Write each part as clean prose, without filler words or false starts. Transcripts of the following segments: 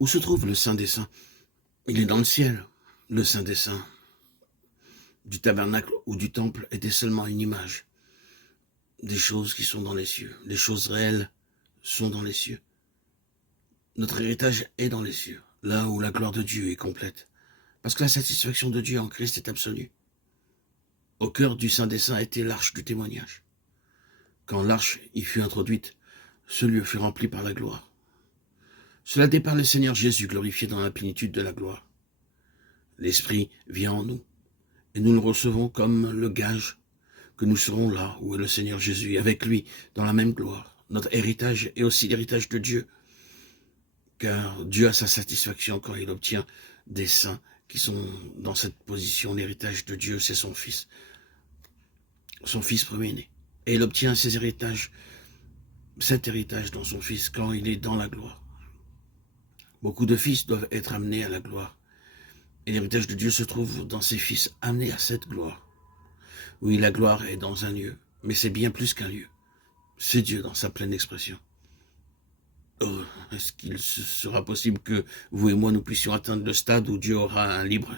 Où se trouve le Saint des Saints? Il est dans le ciel. Le Saint des Saints du tabernacle ou du temple était seulement une image des choses qui sont dans les cieux. Les choses réelles sont dans les cieux. Notre héritage est dans les cieux, là où la gloire de Dieu est complète. Parce que la satisfaction de Dieu en Christ est absolue. Au cœur du Saint des Saints était l'arche du témoignage. Quand l'arche y fut introduite, ce lieu fut rempli par la gloire. Cela dépeint le Seigneur Jésus glorifié dans la plénitude de la gloire. L'Esprit vient en nous, et nous le recevons comme le gage que nous serons là où est le Seigneur Jésus, avec lui, dans la même gloire. Notre héritage est aussi l'héritage de Dieu, car Dieu a sa satisfaction quand il obtient des saints qui sont dans cette position. L'héritage de Dieu, c'est son Fils premier-né. Et il obtient ses héritages, cet héritage dans son Fils quand il est dans la gloire. Beaucoup de fils doivent être amenés à la gloire. Et l'héritage de Dieu se trouve dans ses fils amenés à cette gloire. Oui, la gloire est dans un lieu, mais c'est bien plus qu'un lieu. C'est Dieu dans sa pleine expression. Oh, est-ce qu'il sera possible que vous et moi nous puissions atteindre le stade où Dieu aura un libre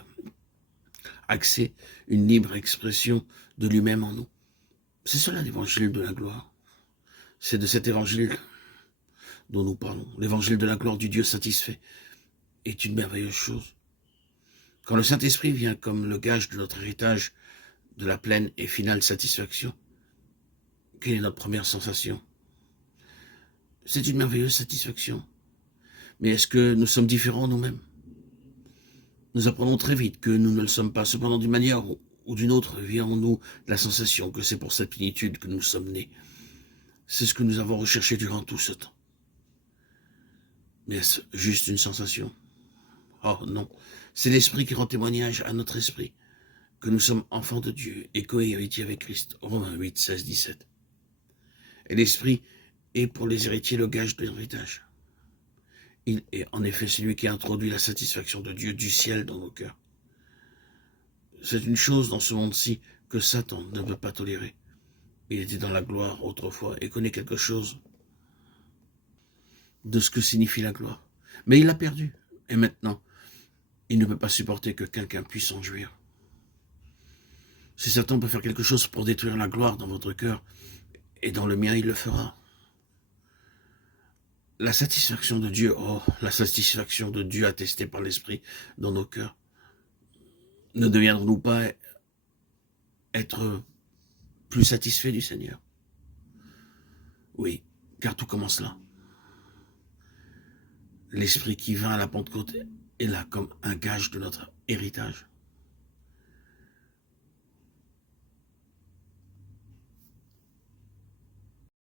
accès, une libre expression de lui-même en nous? C'est cela l'évangile de la gloire. C'est de cet évangile dont nous parlons. L'évangile de la gloire du Dieu satisfait est une merveilleuse chose. Quand le Saint-Esprit vient comme le gage de notre héritage, de la pleine et finale satisfaction, quelle est notre première sensation? C'est une merveilleuse satisfaction. Mais est-ce que nous sommes différents nous-mêmes? Nous apprenons très vite que nous ne le sommes pas. Cependant, d'une manière ou d'une autre, vient en nous la sensation que c'est pour cette plénitude que nous sommes nés. C'est ce que nous avons recherché durant tout ce temps. Mais est-ce juste une sensation? Oh non, c'est l'Esprit qui rend témoignage à notre esprit que nous sommes enfants de Dieu et co-héritiers avec Christ. Romains 8, 16, 17. Et l'Esprit est pour les héritiers le gage de l'héritage. Il est en effet celui qui a introduit la satisfaction de Dieu du ciel dans nos cœurs. C'est une chose dans ce monde-ci que Satan ne veut pas tolérer. Il était dans la gloire autrefois et connaît quelque chose de ce que signifie la gloire. Mais il l'a perdu. Et maintenant, il ne peut pas supporter que quelqu'un puisse en jouir. Si Satan peut faire quelque chose pour détruire la gloire dans votre cœur, et dans le mien, il le fera. La satisfaction de Dieu, oh, la satisfaction de Dieu attestée par l'Esprit dans nos cœurs. Ne deviendrons-nous pas être plus satisfaits du Seigneur? Oui, car tout commence là. L'Esprit qui vint à la Pentecôte est là comme un gage de notre héritage.